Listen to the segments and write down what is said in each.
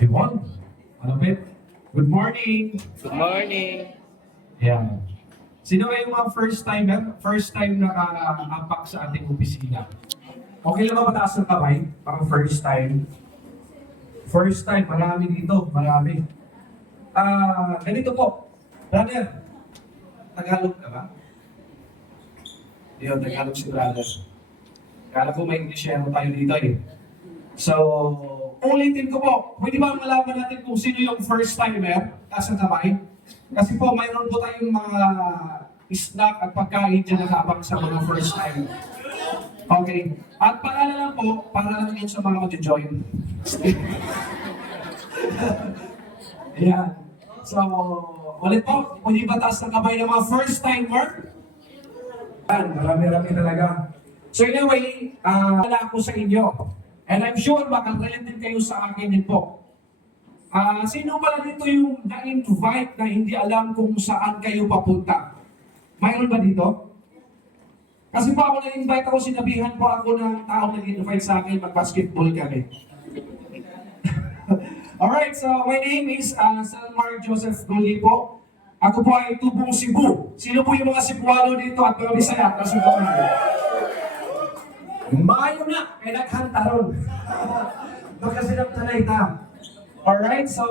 Yvonne, malapit. Good morning. Good morning. Yeah. Sino kayo mga first timer? First time naka-apak sa ating opisina. Okay lang ba mataas ng kamay? Parang first time. First time, marami dito, marami. Ganito po. Brother, Tagalog ka ba? Yun, Tagalog si brother. Kala ko may Englishero tayo dito eh. So, ulitin ko po. Pwede ba malaman natin kung sino yung first timer? Taas ng kamay. Kasi po, mayroon po tayong mga snack at pagkain dyan nakabang sa mga first time. Okay. At paalala lang po, para lang yun sa mga mag-join. Ayan. So, ulit po, pwede ba taas ng kamay ng mga first timer? Ayan, marami-rami talaga. So anyway, wala ako sa inyo. And I'm sure makarelate din kayo sa akin din po. Sino pala dito yung na-invite na hindi alam kung saan kayo papunta? Mayroon ba dito? Kasi po ako na-invite ako, sinabihan po ako ng taong nag-invite sa akin, mag-basketball kami. Alright, so my name is Salmar Joseph Gulli po. Ako po ay tubong Cebu. Sino po yung mga Cebuano dito at mga Bisaya? Kasubukan. Maayo na, kaya naghantaron. Magkasinap tanay ta. Alright, so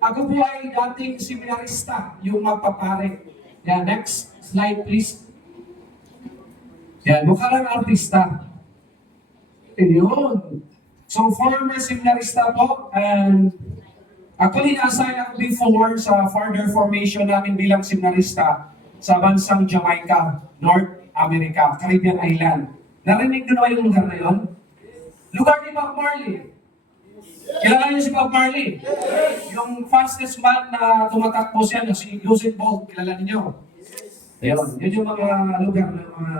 ako po ay dating seminarista, yung magpapare. Yan, next slide please. Yan, mukha lang artista. Yun. So former seminarista po, and actually na-assign ako before sa further formation namin bilang seminarista sa bansang Jamaica, North America, Caribbean Island. Narinig nyo na ba yung lugar na yun? Lugar ni Bob Marley. Kilala niyo si Bob Marley? Yung fastest man na tumatakbo siya, si Usain Bolt, kilala niyo? Ayun, yun yung mga lugar ng mga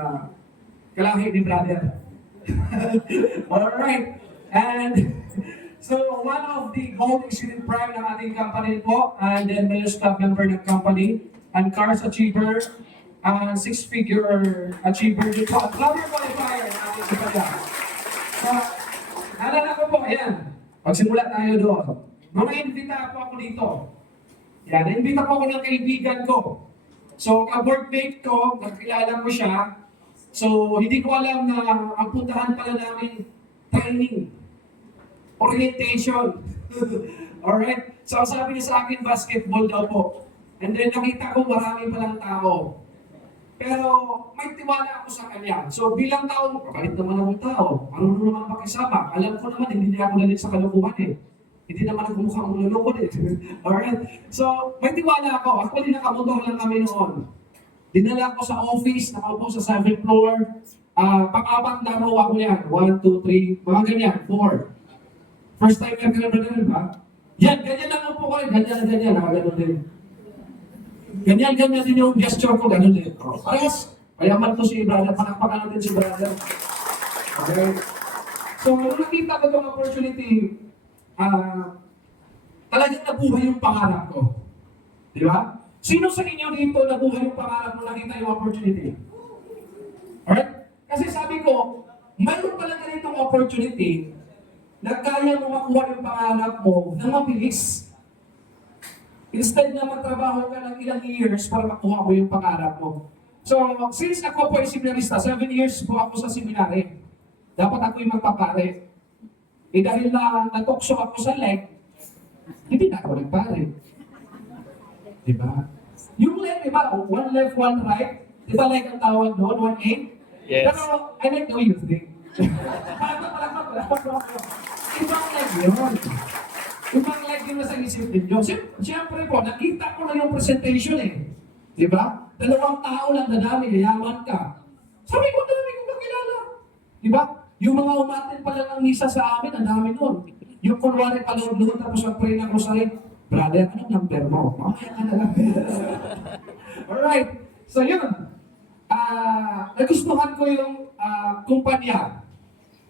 kalahi ni brother. Alright, and so one of the gold exceeding prime ng ating company po, and then Mayor's Club member ng company, and Cars Achiever, and six-figure achiever dito, at Lover Qualifier ng ating kapatid. So, alala ko po, ayan, pagsimula tayo doon. Mga invita po ako dito. Yan, invita po ako ng kaibigan ko. So, ka-workmate ko, nakilala ko siya. So, hindi ko alam na ang puntahan pala namin training, orientation. Alright? So, sabi niya sa akin, basketball daw po. And then, nakita ko marami palang tao. Pero, may tiwala ako sa kanya. So, bilang tao, kahit naman akong tao, ano naman pakisama? Alam ko naman, hindi ako lalit sa kalukuhan eh. Hindi naman ako mukhang ululukod eh. Alright? So, may tiwala ako. Actually, nakamotor lang kami noon. Dinala ko sa office, nakaupo sa 7th floor. Pang-abang laro ako yan. 1, 2, 3, mga ganyan, 4. First time ka na ba ba? Yan, ganyan lang po ko. Ganyan, nakaganon din. Ganyan din yung gesture ko, ganun din. Parehas, mayaman to si brother, panakpakan natin si brother. Okay. So, nung nakita ko itong opportunity, talagang nabuhay yung pangarap ko. Di ba? Sino sa inyo dito nabuhay yung pangarap mo nakita yung opportunity? Alright? Kasi sabi ko, mayroon pala ganitong opportunity na kaya mo makuha yung pangarap mo na mabilis. Instead na magtrabaho ka ng ilang years para makuha mo yung pangarap mo. So, since ako po ay seminarista, 7 years po ako sa seminary. Dapat ako yung magpapare. Eh dahil na natokso ako sa leg, hindi na ako nagpare. Diba? Yung leg, diba? One left, one right. Diba like ang tawag doon? 1-8? Yes. Pero I like the way you think. Ibang leg yun. Ibang leg yun sa isip ninyo. Siyempre po, nakita ko na yung presentation eh. Diba? 2 tao lang nadami, yayaman ka. Sabi ko, dami kong kakilala. Diba? Yung mga umatin pala ng misa sa amin, ang dami nun. Yung kunwari panood tapos mag-pray ng rosary, brother, anong number mo? Mamaya ka na lang. Alright. So yun. Nagustuhan ko yung kumpanya.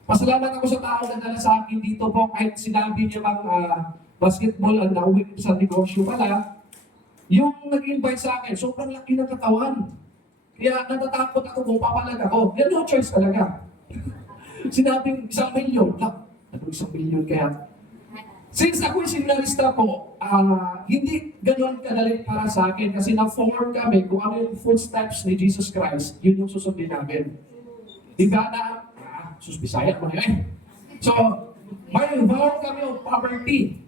Pasalamat ako sa tao na dala sa akin dito po kahit sinabi niya bang basketball ang nauwi sa negosyo pala. Yung nag-invite sa akin, sobrang laki ng katawan. Kaya natatakot ako kung papalag ako. Yan no choice talaga. Sinabing 1 milyon. Ano 1 milyon kaya? Since ako yung seminarista po, hindi ganun kadali para sa akin kasi na-forward kami kung ano yung footsteps ni Jesus Christ, yun yung susundin namin. Diba na, susbisaya mo na eh. So, may vow kami of poverty.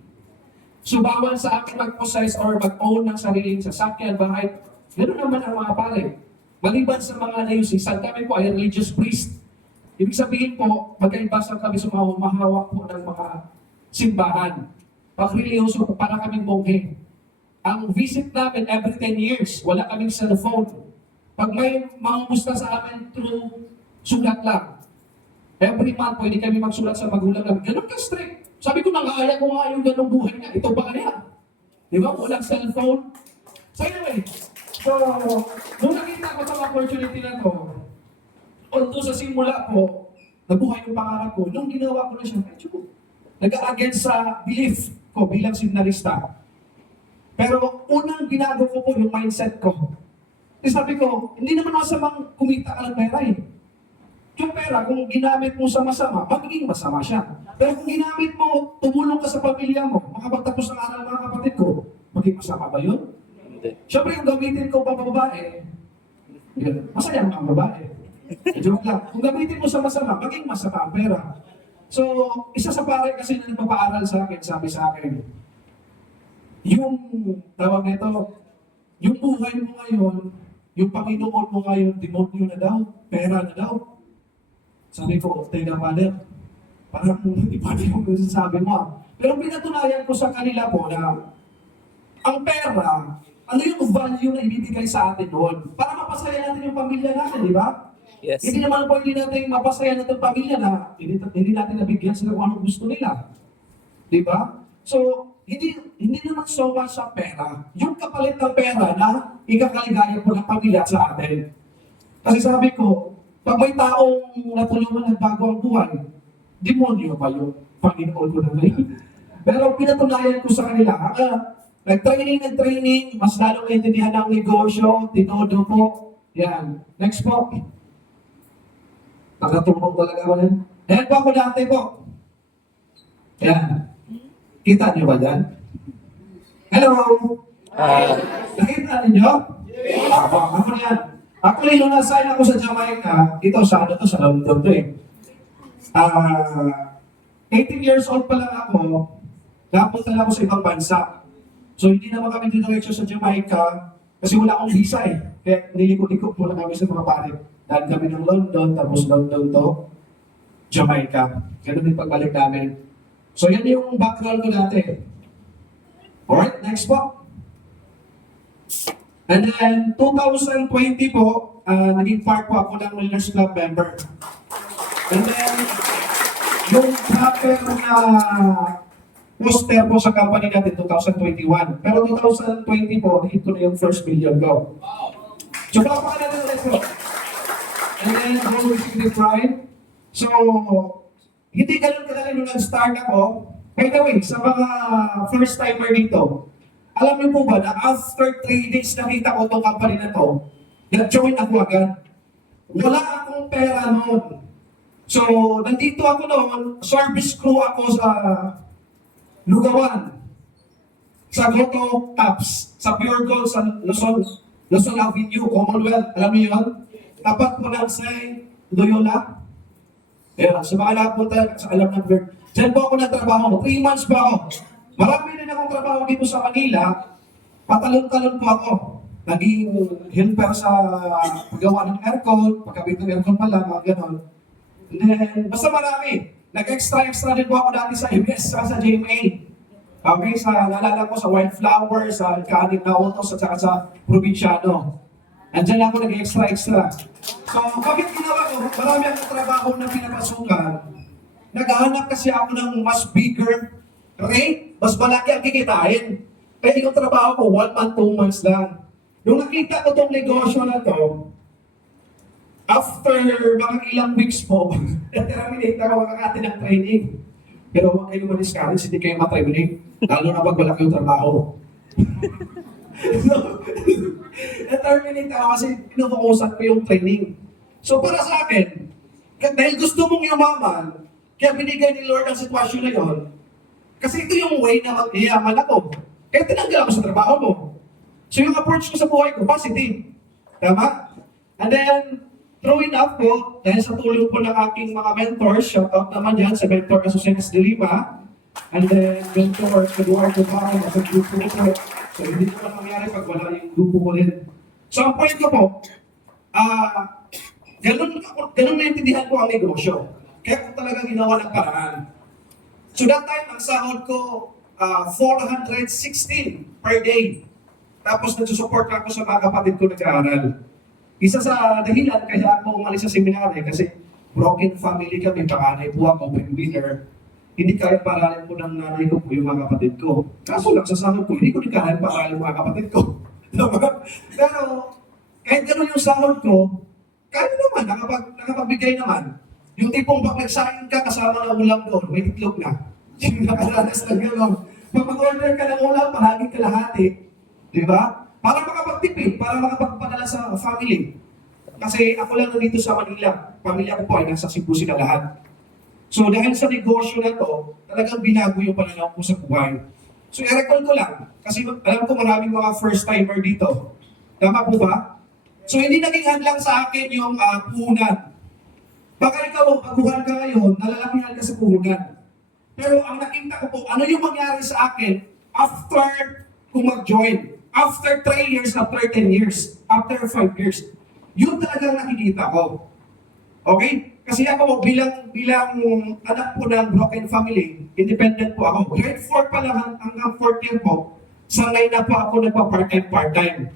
So, bawal sa akin mag-possess or mag-own ng sariling sasakyan, bahay. Ganun naman ang mga pare. Maliban sa mga nayusisan, kami po ay religious priest. Ibig sabihin po, magkaibasan kami sa mga humahawak po ng mga simbahan. Pag-religyoso po, para kaming bonghe. Ang visit namin every 10 years, wala kaming cellphone. Pag may mangumusta sa amin through sulat lang. Every month, pwede kami magsulat sa magulang namin. Ganun ka strict. Sabi ko, nangaya ko nga yung ganung buhay niya. Ito ba kaya? Di ba? Walang cellphone. So anyway, so, nung nakita ko sa opportunity na to, although sa simula po, nabuhay yung pangarap ko, nung ginawa ko na siya, medyo nag-against sa belief ko bilang seminarista. Pero unang binago ko po yung mindset ko. Kasi sabi ko, hindi naman masamang kumita ka ng pera eh. Yung pera, kung ginamit mo sa masama, magiging masama siya. Pero kung ginamit mo, tumulong ka sa pamilya mo, makapagtapos ng aral mga kapatid ko, magiging masama ba yun? Hindi. Siyempre, yung gamitin ko pa babae, yun, masaya mga babae. Joke lang. Kung gamitin mo sa masama, maging masama ang pera. So, isa sa pare kasi na nagpapaaral sa akin, sabi sa akin, yung tawag nito, yung buhay mo ngayon, yung Panginoon mo ngayon, demonyo na daw, pera na daw. Sabi ko, teka mother, parang iba na yung sabi mo. Pero pinatunayan ko sa kanila po na ang pera, ano yung value na ibibigay sa atin noon? Para mapasaya natin yung pamilya natin, di ba? Yes. Hindi naman po hindi natin mapasaya natin yung pamilya na hindi natin nabigyan sila kung anong gusto nila. Di ba? So, hindi naman so much sa pera. Yung kapalit ng pera na ikakaligaya po ng pamilya sa atin. Kasi sabi ko, pag may taong natulungan ng bago ang buhay, demonyo ba yung Panginoon ko na ngayon? Pero pinatunayan ko sa kanila, nag-training, mas lalong naintindihan ng negosyo, tinodo po. Yan. Next po. Nakatulong talaga ako yan. Ayan po ako dati po. Yan. Kita niyo ba yan? Hello? Nakita niyo? Ako yan. Actually, nung nasign ako sa Jamaica, ito sa ano to, sa London to eh. 18 years old pa lang ako, napunta na ako sa ibang bansa. So hindi naman kami diretso sa Jamaica kasi wala akong visa eh. Kaya nilikot-likot muna kami sa mga pare. Dahil kami ng London, tapos London to Jamaica. Ganun din pagbalik namin. So yan yung background ko dati. Alright, next po. And then, 2020 po, naging part po ako ng Winners Club member. And then, yung proper na poster po sa company natin, 2021. Pero 2020 po, hit ko na yung first million ko. So, pa natin ulit po. And then, goal with the pride. So, hindi ganun kadali nung nag-start ako. By the way, sa mga first timer dito, alam niyo po ba na after 3 days nakita ko itong company na to, nag-join ako agad. Wala akong pera noon. So, nandito ako noon, service crew ako sa Lugawan, sa Goto Apps, sa Pure Gold, sa Luzon Avenue, Commonwealth, alam niyo yun? Tapat po lang sa Loyola. Ayan, sa mga nakapunta, sa alam ng Bird. Diyan po ako nagtrabaho, 3 months pa ako. Marami rin akong trabaho dito sa Manila, patalon-talon po ako. Naging helper sa paggawa ng aircon, pagkabit ng aircon pala, mga ganon. And then, basta marami. Nag-extra din po ako dati sa ABS, sa GMA. Okay, sa nalala ko sa Wildflower, sa Kanin na Autos, at saka sa Provinciano. Andiyan ako nag-extra. So, bakit ginawa ko? Marami akong trabaho na pinapasukan. Naghahanap kasi ako ng mas bigger rate, mas malaki ang kikitain. Kaya yung trabaho ko, 1 month, 2 months lang. Nung nakita ko tong negosyo na to, after mga ilang weeks po, na-terminate ako kakati ng training. Pero huwag kayo ma-discourage, hindi kayo ma-terminate. Lalo na pag malaki yung trabaho. So, na-terminate ako kasi pinufokusan ko yung training. So para sa akin, dahil gusto mong yumaman, kaya binigay ni Lord ang sitwasyon na yun, Kasi ito yung way na mag-iyaman ako. Kaya tinanggal ako sa trabaho mo. So yung approach ko sa buhay ko, positive. Tama? And then, true enough po, dahil sa tulong po ng aking mga mentors, shout out naman yan sa mentor Asucenas de Lima, and then mentor Eduardo Barra, sa grupo ko. So hindi ko lang mangyari pag wala yung grupo ko rin. So ang point ko po, ganun naintindihan ko ang negosyo. Kaya ko talaga ginawa ng paraan. So that time, ang sahod ko, 416 per day. Tapos nagsusupport ako sa mga kapatid ko nag-aaral. Isa sa dahilan kaya ako umalis sa seminary kasi broken family kami, panganay po ako, breadwinner. Hindi kaya paralin po ng nanay ko po yung mga kapatid ko. Kaso lang sa sahod ko, hindi ko din kaya paralin yung mga kapatid ko. Pero kahit gano'n yung sahod ko, kaya naman, nakapagbigay naman. Yung tipong pag nagsahin ka, kasama na ulam doon, may itlog na. Yung nakaranas na gano'n. Pag mag-order ka ng ulam, palagi kalahati. Di ba? Para makapagtipid, para makapagpadala sa family. Kasi ako lang nandito sa Manila. Pamilya ko po ay nasa Cebu sila lahat. So dahil sa negosyo na to, talagang binago yung pananaw ko sa buhay. So i-recall ko lang, kasi alam ko maraming mga first-timer dito. Tama po ba? So hindi naging hadlang sa akin yung puhunan. Baka ikaw, pagkuhan ka ngayon, nalalakihan ka sa puhunan. Pero ang nakita ko po, ano yung mangyari sa akin after kung mag-join? After 3 years, after 10 years, after 5 years. Yun talagang nakikita ko. Okay? Kasi ako bilang anak po ng broken family, independent po ako. Grade 4 pa lang hanggang 4th year po, sanay na po ako nagpa-part-time.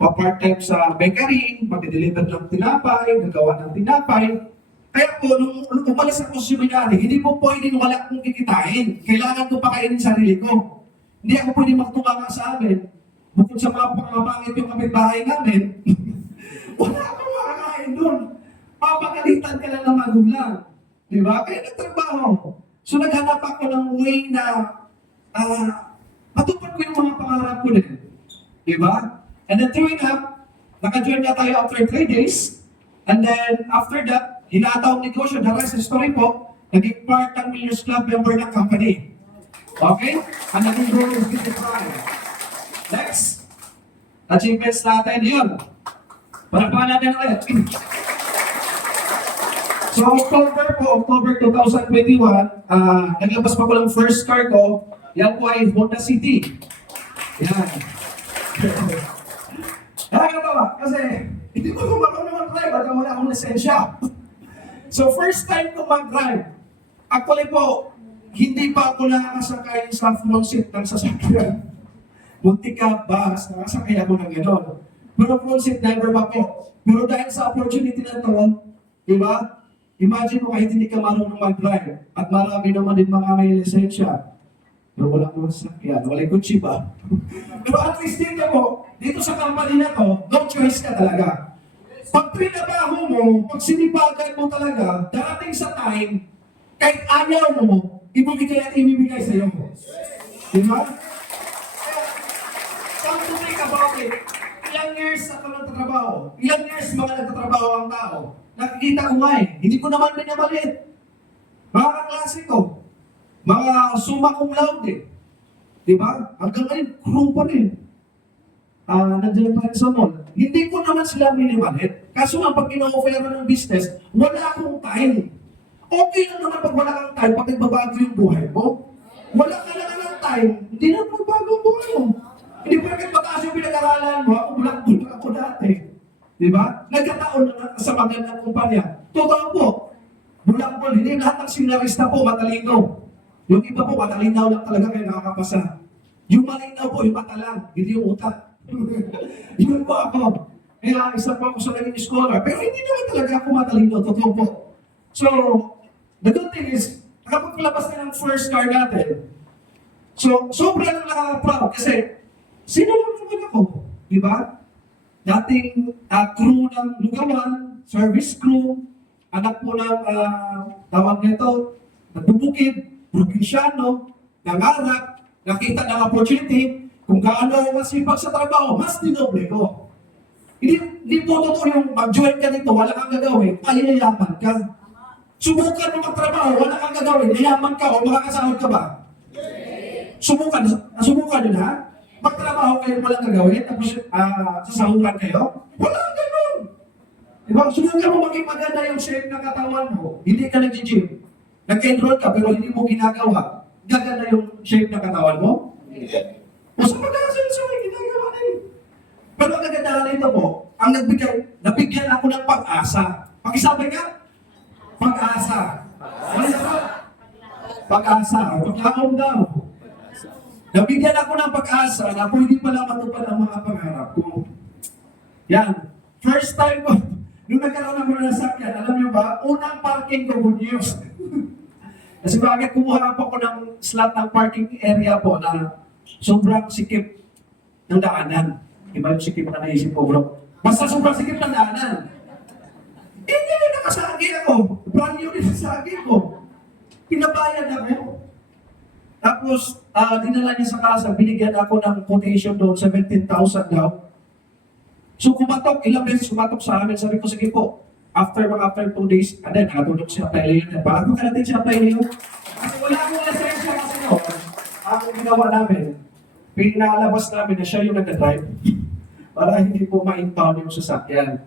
Pa-part-time sa bakery, mag-deliver ng tinapay, gagawa ng tinapay. Kaya po, nung umalis ako sa seminary, hindi po pwedeng wala akong kikitain. Kailangan ko pakainin sarili ko. Hindi ako pwede magtumanga sa amin. Bukod sa mga pangapangit yung kapitbahay namin, wala akong makakain doon. Papagalitan ka lang ng magulang. Di ba? Kaya nagtrabaho. So naghanap ako ng way na matupad ko yung mga pangarap ko din. Di ba? And then true enough, naka-join na tayo after 3 days. And then after that, hinataw ang negosyo, the rest is story po, naging part ng Millions Club member ng company. Okay? And naging role is next, achievements natin yun. Palakpakan natin ulit. So October 2021, naglabas pa ko lang first car ko. Yan po ay Honda City. Yan. Nakakatawa kasi hindi ko marunong mag-drive at wala akong lisensya. So first time ko mag-drive, actually po, hindi pa ako nakakasakay sa front seat ng sasakyan. Muntik ka ba, nakasakay ako ng gano'n. Pero front seat never pa po. Pero dahil sa opportunity na to, di ba? Imagine mo kahit hindi ka marunong mag-drive at marami naman din mga may lisensya. Pero wala naman sasakyan, wala yung kutsi ba? Pero at least dito po, dito sa company na to, no choice ka talaga. Pag trinabaho mo, pag sinipagan mo talaga, darating sa time, kahit ayaw mo, ibibigay at ibibigay sa'yo. Di ba? Come to think about it, ilang years ako nagtatrabaho, ilang years mga nagtatrabaho ang tao, nakikita ko nga hindi ko naman minamalit. Mga kaklase ko, mga summa cum laude, di ba? Hanggang ngayon, crew pa rin. Nandiyan pa rin sa mall. Hindi ko naman sila minimalit. Kaso nga, pag ino-offer ng business, wala akong time. Okay lang naman pag wala kang time, pag nagbabago yung buhay mo. Wala ka na ng time, hindi na magbago ang buhay mo. Hindi pa rin mataas yung pinag-aralan mo, ako bulak-bulak ako dati. Di ba? Nagkataon na sa magandang kumpanya. Totoo po, bulak-bulak, hindi lahat ng seminarista po matalino. Yung iba po, matalinaw lang talaga kaya nakakapasa. Yung malinaw po, yung mata lang, hindi yung utak. Yun po ako. Kaya isa po ako sa naging scholar. Pero hindi naman talaga ako matalino, totoo po. So, the good thing is, nakapaglabas na ng first car natin. So, sobrang nakaka-proud kasi, sino lang naman ako? Di ba? Dating crew ng Lugawan, service crew, anak po ng tawag nito, nagbubukid, probinsyano, nangarap, nakita ng opportunity, kung gaano ako masipag sa trabaho, mas dinoble ko. Hindi po totoo yung mag-join ka dito, wala kang gagawin, yayaman ka. Subukan mo magtrabaho, wala kang gagawin, yayaman ka o makakasahod ka ba? Subukan nyo na. Magtrabaho kayo walang gagawin, tapos sasahuran kayo. Walang ganun. Diba? Subukan mo maging maganda yung shape ng katawan mo. Hindi ka nag-gym. Nag-enroll ka pero hindi mo ginagawa. Gaganda yung shape ng katawan mo? O sa pag-aasenso may ginagawa na yun. Pero ang kagandahan nito po, ang nabigyan ako ng pag-asa. Pag-isabi ka? Pag-asa. Ano ba? Pag-asa. Pagkaon daw. Nabigyan ako ng pag-asa na pwede pala matupad ang mga pangarap ko. Yan. First time ko, nung nagkaroon ako ng nasakyan, alam niyo ba, unang parking ko, good news. Kasi bakit kumuha po ako ng slot ng parking area po na sobrang sikip ng daanan. Iba yung sikip na naisip ko, bro. Basta sobrang sikip ng daanan. Hindi na nakasagi ako. Brand new din sa sagi ko. Pinabayad ako. Tapos, dinala niya sa kasa, binigyan ako ng quotation doon, 17,000 daw. So kumatok, ilang beses kumatok sa amin, sabi ko, sige po, after 2 days, then nakatulog si Apply Leo. Bago ka natin si Apply Leo. Kasi wala akong lisensya kasi no. Ang ginawa namin, pinalabas namin na siya yung nag-drive para hindi po ma-impound yung sasakyan.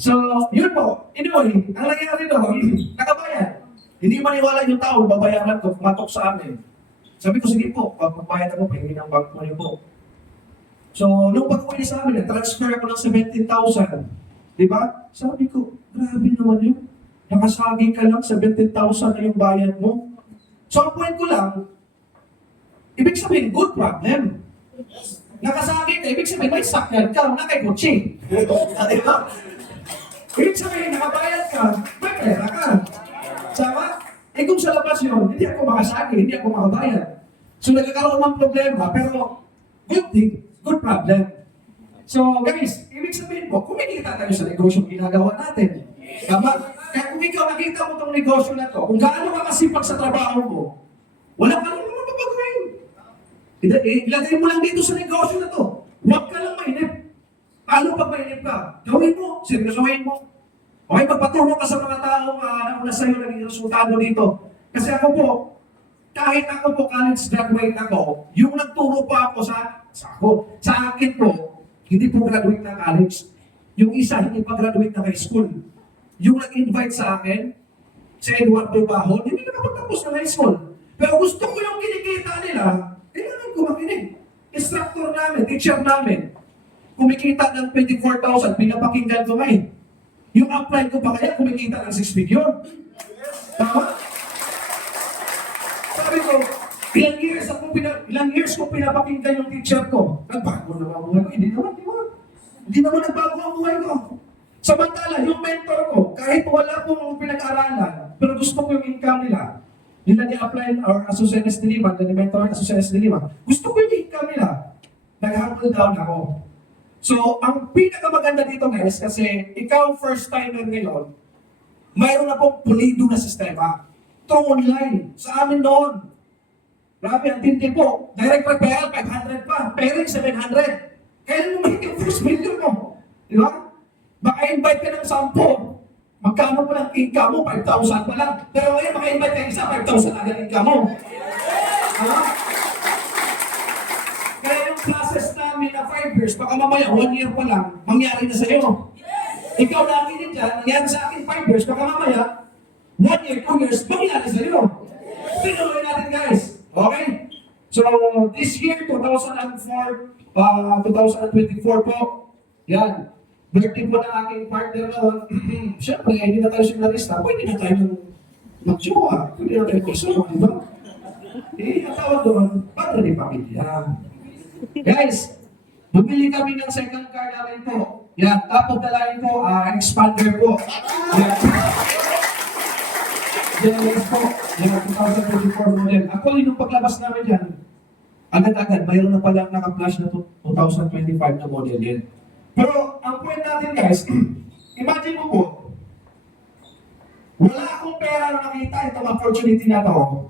So, yun po. Anyway, ang nangyari doon, nakabayad. Hindi maniwala yung tao, babayaran ko, kumatok sa amin. Sabi ko, sige po, pagbayad ako, pahingi ng bank money po. So, nung pag-uwi sa amin, transfer ako ng 17,000. Diba? Sabi ko, grabe naman yun. Nakasagi ka lang, 17,000 na yung bayad mo. So, ang point ko lang, ibig sabihin, good problem. Nakasagi ka, ibig sabihin, may sakyan ka, na kay kotse. Diba? Ibig sabihin, nakabayad ka, may pera ka. Sama? Eh kung sa labas yun, hindi ako makasagi, hindi ako makabayad. So, nagkakaroon ng problema, pero good thing, good problem. So guys, ibig sabihin po, kumikita tayo sa negosyo ginagawa natin. Tama? Kaya kung ikaw nakita mo itong negosyo na to, kung gaano ka kasipag sa trabaho mo, wala ka lang naman mapapagawin. Ilagay mo lang dito sa negosyo na to. Huwag ka lang mainip. Paano pag mainip ka? Gawin mo, seryosohin mo. Okay, magpatulong ka sa mga taong nauna sa'yo naging resultado dito. Kasi ako po, kahit ako po college graduate ako, yung nagturo pa ako sa akin po, hindi po graduate ng college. Yung isa, hindi pa graduate ng high school. Yung nag-invite sa akin, si Eduardo Bahon, hindi nakapagtapos ng high school. Pero gusto ko yung kinikita nila, kailangan ko makinig. Instructor namin, teacher namin, kumikita ng 24,000, pinapakinggan ko ngayon. Yung upline ko pa kaya, kumikita ng 6 figure. Tama? Sabi ko, ilang years ko pinapakinggan yung teacher ko. Nagbago na ang buhay ko. Hindi naman nagbago ang buhay ko. Samantala, yung mentor ko, kahit wala pong pinag-aralan, pero gusto ko yung income nila, nila ni-apply or Associates de Lima, ni mentor Associates de Lima, gusto ko yung income nila. Nag-humble down ako. So, ang pinakamaganda dito guys, kasi ikaw first timer ngayon, mayroon na pong pulido na sistema. Through online, sa amin noon. Grabe, ang tindi po. Direct referral, 500 pa. Pairing, 700. Kailan mo mahigit first million mo? Di ba? Maka-invite ka ng 10. Magkano pa lang income mo? 5,000 pa lang. Pero ngayon, maka-invite ka isa, 5,000 agad income mo. Ha? Kaya yung classes namin na 5 years, baka mamaya 1 year pa lang, mangyari na sa'yo. Ikaw nakinig dyan, nangyari sa akin 5 years, baka mamaya, 1 year, 2 years, mangyari sa'yo. Tinuloy natin guys. Okay? So, this year, 2024 po, yan. Birthday po ng aking partner noon. Siyempre, hindi na tayo signalista. Pwede na tayo mag-jowa. Pwede na tayo kusulo, di ba? Ang tawag doon, padre de pamilya. Guys, bumili kami ng second car namin po. Yan, tapos dalahin po, expander po. Yan. Yan po, yan, 2024 model. Actually, nung paglabas namin yan, agad-agad, mayroon na palang naka-flash na 2025 na model yan. Pero, ang point natin guys, imagine mo po, wala akong pera na nakita itong opportunity na to.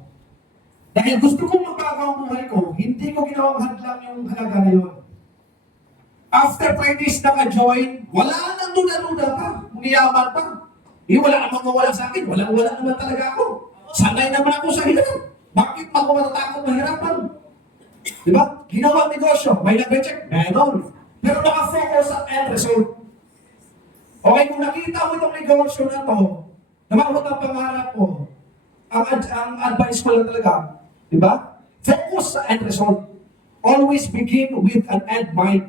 Dahil gusto kong magbago ang buhay ko, hindi ko ginawang hadlang yung halaga na yun. After 5 days naka-join, wala nang duda-duda pa, umiyaman pa. Wala namang mawala sa akin, wala naman talaga ako. Sanay naman ako sa hirap. Bakit ako matatakot mahirapan? Di ba? Ginawa negosyo, may nag-reject, meron. Pero nakafocus sa end result. Okay, kung nakita mo itong negosyo na to, na maabot ang pangarap mo, ang advice ko lang talaga, di ba? Focus sa end result. Always begin with an end mind.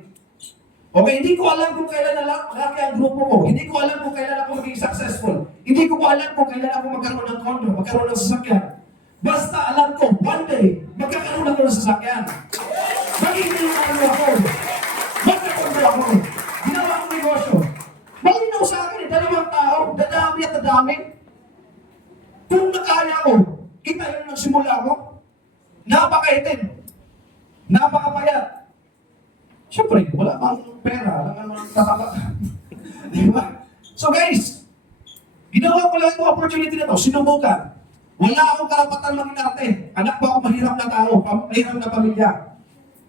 Okay, hindi ko alam kung kailan lalaki ang grupo ko. Hindi ko alam kung kailan ako maging successful. Hindi ko alam kung kailan ako magkaroon ng condo, magkaroon ng sasakyan. Basta alam ko, one day, magkakaroon ako ng sasakyan. Magiging ano ako. Magkakaroon ako. Ginawa ang negosyo. Malinaw sa akin, dalawang tao, dadami at dadami. Kung nakaya ko, kita yung nagsimula ko, napakaitim, napakapayat. Siyempre, wala mang pera, wala mang tataka. Di ba? So guys, ginawa ko lang itong opportunity na to, sinubukan. Wala akong karapatan maging arte. Anak ko ako mahirap na tao, mahirap na pamilya.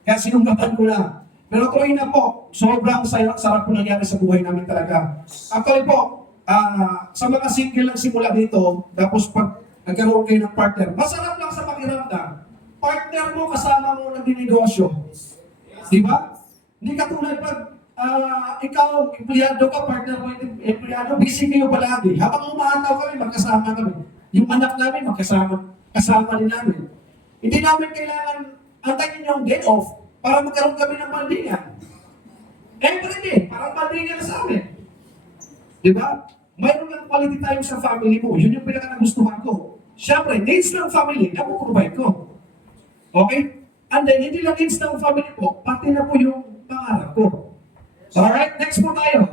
Kaya sinumbatan ko na. Pero tuloy na po, sobrang sarap po nangyari sa buhay namin talaga. Actually po, sa mga single lang simula dito, tapos pag nagkaroon kayo ng partner, masarap lang sa pakiramdam. Partner mo, kasama mo na dinegosyo. Di ba? Hindi katulad pag ikaw, empleyado ka, partner mo, empleyado, busy kayo palagi. Habang umataw kami, magkasama kami. Yung anak namin, kasama din namin. Hindi namin kailangan antayin yung day off para magkaroon kami ng bandingan. Every day, parang bandingan na sa amin. Di ba? Mayroon lang quality time sa family mo. Yun yung pinaka-nagustuhan ko. Siyempre, needs ng family, napuprovide ko. Okay? And then, hindi lang needs ng family ko, pati na po yung pangarap ko. Alright, next po tayo.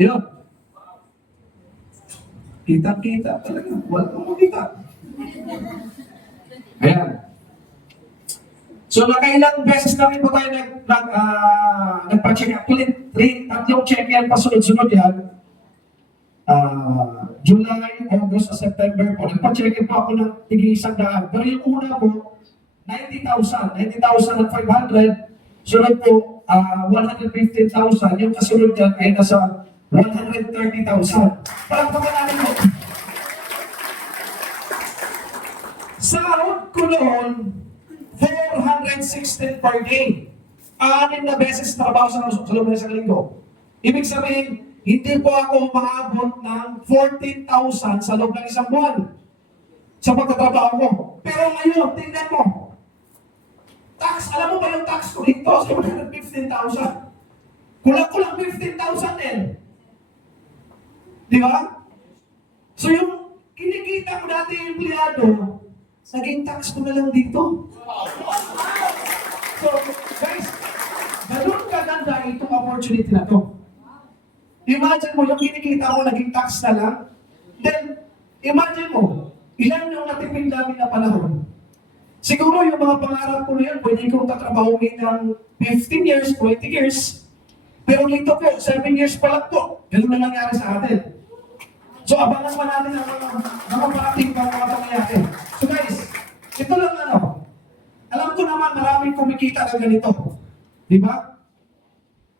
Yun. Kita-kita talaga. Wala pong makita. Ayan. So, nakailang beses na rin po tayo nagpa-check up. Tatlong check yan pa sunod-sunod yan. July, August, September po. Nagpa-check in po ako ng tig-100. Pero yung una po, 90,000. 90,500. Sunod po, 115,000. Yung kasunod dyan ay nasa 130,000. Parang namin mo. Sahod ko noon, 416 per day. 6 na beses trabaho sa loob ng isang linggo. Ibig sabihin, hindi po ako maabot ng 14,000 sa loob ng isang buwan sa pagtatrabaho ko. Pero ngayon, tingnan mo. Tax, alam mo ba yung tax ko dito? Sa 15,000. Kulang-kulang 15,000 din. Di ba? So yung kinikita ko dati yung empleyado, naging tax ko na lang dito. So, guys, ganun kaganda itong opportunity na to. Imagine mo, yung kinikita mo naging tax na lang. Then, imagine mo, ilan yung natipid namin na panahon. Siguro yung mga pangarap ko na yan, pwede kong tatrabahuin ng 15 years, 20 years. Pero dito po, 7 years pa lang po. Ganun na nangyari sa atin. So, abangan pa natin ang mga parating pa mga pangyayari. So guys, ito lang ano. Alam ko naman maraming kumikita ng ganito. Di ba?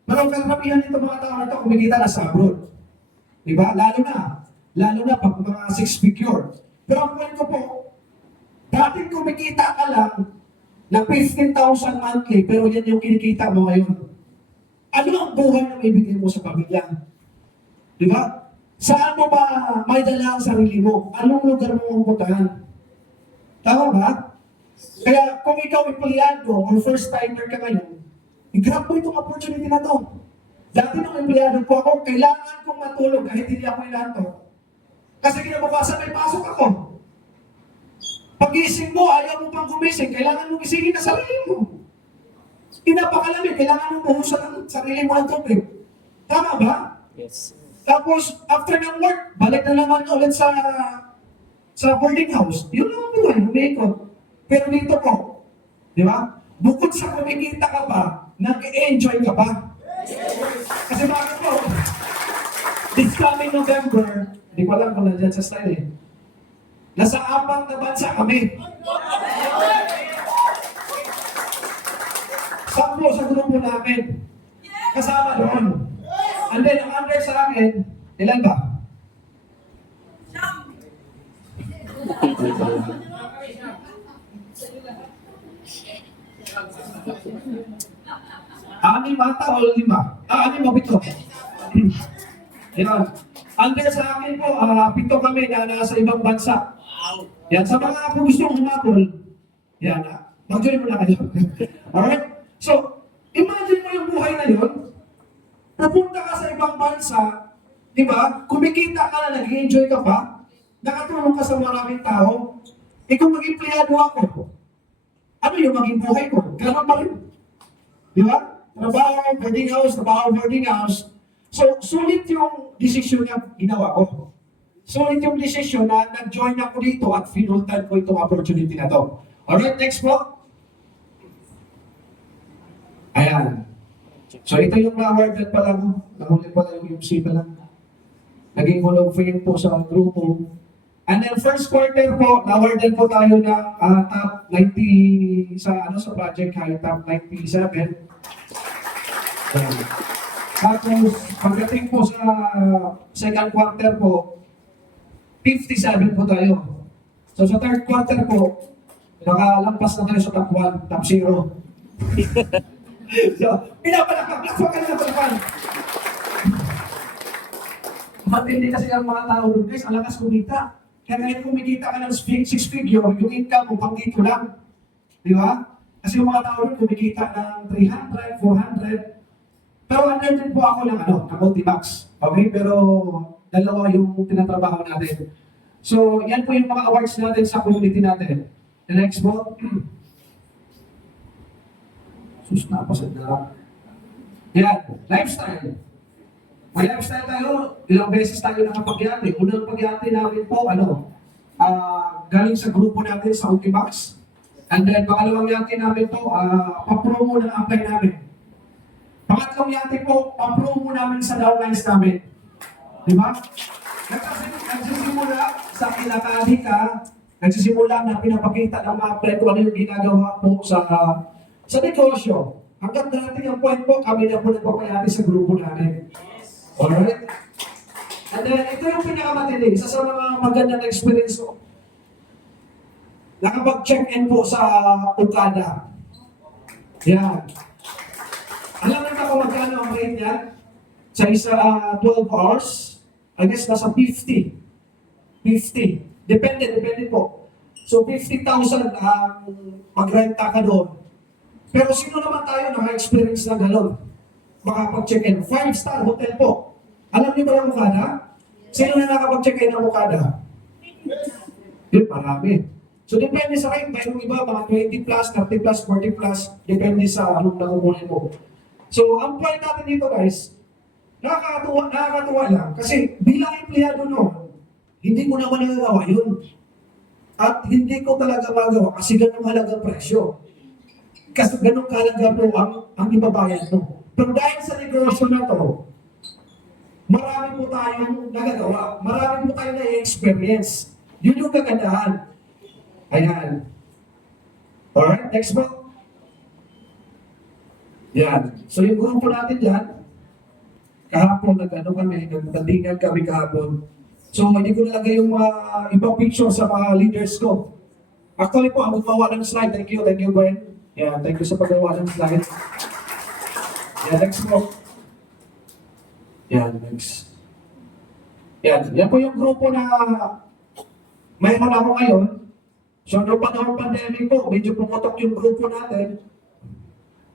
Pero ang karamihan nito mga tao na ito, kumikita na sa abroad. Di ba? Lalo na pag mga 6 figure. Pero ang point ko po, dating kumikita ka lang na 15,000 monthly, pero yan yung kinikita mo ngayon. Ano ang buhay na ibigay mo sa pamilya? Di ba? Saan mo ba may dala ang sarili mo? Anong lugar mo pupuntahan? Tama ba? Kaya kung ikaw empleyado or first timer ka ngayon, i-grab mo itong opportunity na to. Dati nung empleyado po ako, kailangan kong matulog kahit hindi ako ilanto. Kasi kinabukasan may pasok ako. Pag-ising mo, ayaw mo pang gumising, kailangan mong isingin na sarili mo. Pinapakalamig, kailangan mong buhusan ang sarili mo ng tubig. Tama ba? Yes. Tapos, after ng work, balik na naman ulit sa boarding house. Yun lang ang buhay, umiikot. Pero dito po, di ba? Bukod sa kumikita ka pa, nag-enjoy ka pa. Kasi bakit po? This coming November, hindi ko alam kung nandiyan sa style eh. Nasa 4 na bansa kami. 10 sa grupo namin. Kasama doon. And then, ang under sa akin, ilan ba? Anim ata o 5? Anim o 7? Yan. Under sa akin po, 7 kami na nasa ibang bansa. Yan, sa mga kung gusto humabol, yan, mag-join mo na kayo. Alright? So, imagine mo yung buhay na yun, pupunta ka sa ibang bansa, di ba? Kumikita ka na, nag-enjoy ka pa, nakatulong ka sa maraming tao, kung maging empleyado ako, ano yung maging buhay ko? Ganun pa rin. Di ba? Trabaho, boarding house. So, sulit yung desisyon na ginawa ko. Sulit yung desisyon na nag-join ako dito at finultan ko itong opportunity na to. Alright, next po. Ayan. So, ito yung na-awardan pala mo. Nahuli pala yung UMC pala. Naging Hall of Fame po sa grupo. And then first quarter po, na-awardan po tayo ng top 90 sa project high, top 97. Tapos, pagdating po sa second quarter po, 57 po tayo. So sa third quarter po, nakalampas na tayo sa top 1, top 0. So, pinapalakpak na palakan. Matindi kasi ang mga tao doon guys, ang lakas kumita. Kaya ngayon kumikita ka ng 6 figure, yung income mo pang dito lang. Di ba? Kasi yung mga tao doon kumikita ng 300, 400. Pero under din po ako ng multi-max. Okay? Pero dalawa yung tinatrabaho natin. So, yan po yung mga awards natin sa community natin. The next po. Sus, napasad na. Yan, lifestyle. May lifestyle tayo, ilang beses tayo nakapagyate. Unang pagyate namin po, galing sa grupo natin sa Ultimax. And then, pangalawang yate namin po, pa-promo ng apply namin. Pangatlong yate po, pa-promo namin sa downlines namin. Di ba? Nagsisimula sa kinakadi ka, nagsisimula na pinapakita ng mga plan kung ano yung ginagawa po sa negosyo. Hanggang darating ang point po, kami na po nagpapayati sa grupo namin. Alright? And then, ito yung pinakamatindi. Isa sa mga magandang experience ko. Nakapag-check-in po sa Okada. Yan. Alam niyo ba kung magkano ang rate niya? Sa isa 12 hours, I guess nasa 50. 50. Depende po. So 50,000 ang magrenta ka doon. Pero sino naman tayo naka-experience na gano'n? Makapag-check-in. 5-star hotel po. Alam niyo ba yung Okada? Sino na nakapag-check-in ng Okada? Yun, marami. So depende sa rate. Mayroong iba, mga 20 plus, 30 plus, 40 plus. Depende sa anong nakukunin mo. So, ang point natin dito guys, nakakatuwa lang. Kasi bilang empleyado no, hindi ko naman nagagawa yun. At hindi ko talaga magawa kasi ganun halagang presyo. Kasi ganun kahalaga po ang ibabayad mo. Pero dahil sa negosyo na to, marami po tayong nagagawa. Marami po tayong na-experience. Yun yung kagandahan. Ayan. Alright, next po. Yan. So yung grupo natin dyan, kahapon nagtandingan kami kahapon. So hindi ko nalagay yung ibang picture sa mga leaders ko. Actually po, ang gumawa ng slide. Thank you, Gwen. Yan, thank you sa paggawa ng slide. Yan, next po. Yan, next. Yan po yung grupo na mayroon ako ngayon. So noong panahon pandemic po, medyo pumutok yung grupo natin.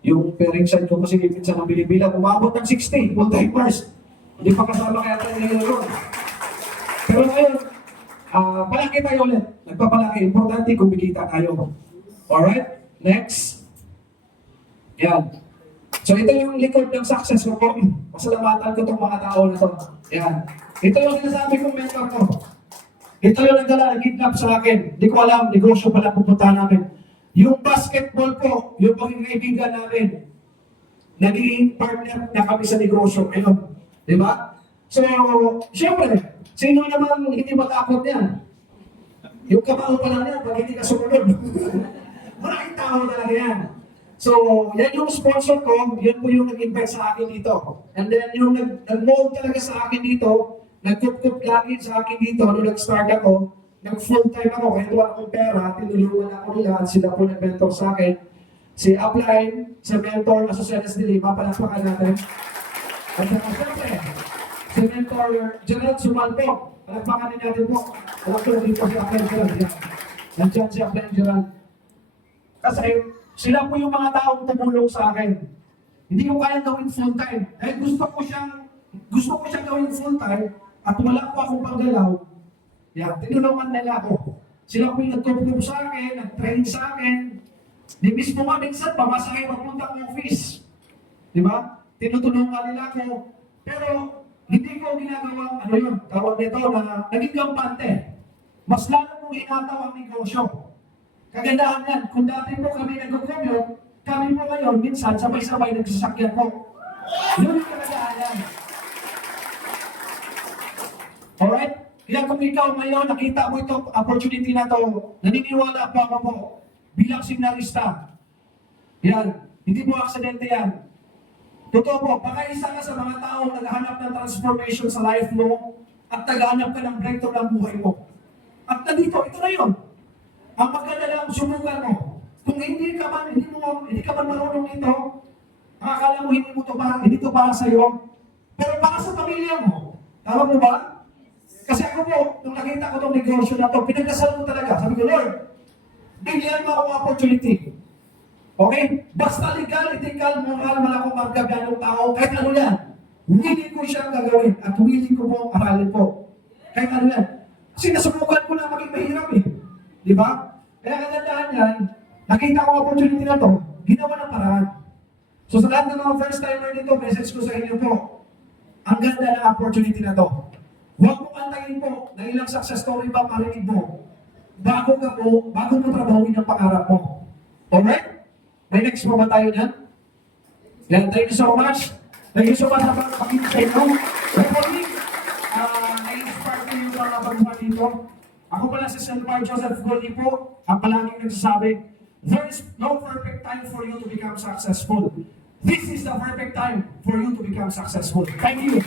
Yung pairing side ko kasi minsan ang bilibilang, umabot ng 60, full-timers. Hindi pa kasama kaya tayo ngayon. Pero ngayon, palaki tayo ulit. Nagpapalaki. Importante kung bigita tayo. Alright? Next. Yan. So ito yung likod ng success ko po. Pasalamatan ko itong mga tao na to. Yan. Ito yung sinasabi kong mentor ko. Ito yung nag-kidnap sa akin. Hindi ko alam, negosyo pala pupunta namin. Yung basketball po, yung maging kaibigan namin, naging partner na kami sa negosyo ngayon. Di ba? So, syempre, sino naman hindi matakot yan? Yung kamao pa lang yan, pag hindi ka sumunod. Maraming tao talaga yan. So, yan yung sponsor ko, yun po yung nag-invite sa akin dito. And then yung nag-mold talaga sa akin dito, nag-cook lagi sa akin dito, nung nag-start ako, nag-full time ako, kahit wala akong pera, tinulungan ako nila at sila po nag-mentor sa akin. Si Upline, si Mentor Asociates de Lima, palakpakan natin. At saka siyempre, si Mentor Gerald Sumalpo, palakpakan din natin po. Palakpakan din po si Upline Gerald. Yan. Nandiyan si Upline Gerald. Kasi sila po yung mga taong tumulong sa akin. Hindi ko kaya gawin full time. Dahil gusto ko siyang gawin full time at wala po akong panggalaw. Yan, tinulungan nila ako. Sila po yung nagtutulong sa akin, nag-train sa akin. Di mismo nga minsan, pamasahe papuntang office. Di ba? Tinutulungan nila ako. Pero hindi ko ginagawang, ano yun, tawag nito na naging kampante. Mas lalo kong inataw ang negosyo. Kagandahan yan, kung dati po kami nag-commute, kami po ngayon, minsan, sabay-sabay nagsasakyan po. Yun yung kagandahan yan. Alright? Kaya kung ikaw ngayon, nakita mo itong opportunity na to, naniniwala po ako po, bilang seminarista. Yan, hindi po aksidente yan. Totoo po, baka isa ka sa mga tao naghahanap ng transformation sa life mo at naghahanap ka ng breakthrough ng buhay mo. At nandito, ito na yun. Ang maganda lang, subukan mo. Kung hindi ka man marunong nito, akala mo hindi to para sa iyo, pero para sa pamilya mo. Tama mo ba? Kasi ako po, nung nakita ko itong negosyo na to, pinagdasal ko talaga. Sabi ko, Lord, bigyan mo akong opportunity. Okay? Basta legal, ethical, moral, man ako magkaganong tao, kahit ano yan. Willing ko siyang gagawin at willing ko po aralin po. Kahit ano yan. Kasi nasubukan ko na maging mahirap eh. Di ba? Kaya kagandahan yan, nakita ko opportunity na to, ginawa ng paraan. So sa lahat ng mga first timer dito, message ko sa inyo po, ang ganda ng opportunity na to. Huwag mo kantayin po na ilang success story ba marinig mo. Bago mo trabawin ang pangarap mo. Alright? May next mo ba tayo dyan? Yan, thank you so much. Thank you so much sa pagpakinig sa inyo. Hopefully, na-inspire ko yung mga baguhan dito. Ako pala si Senpai Joseph Goldie po, ang palaging nagsasabi, there is no perfect time for you to become successful. This is the perfect time for you to become successful. Thank you.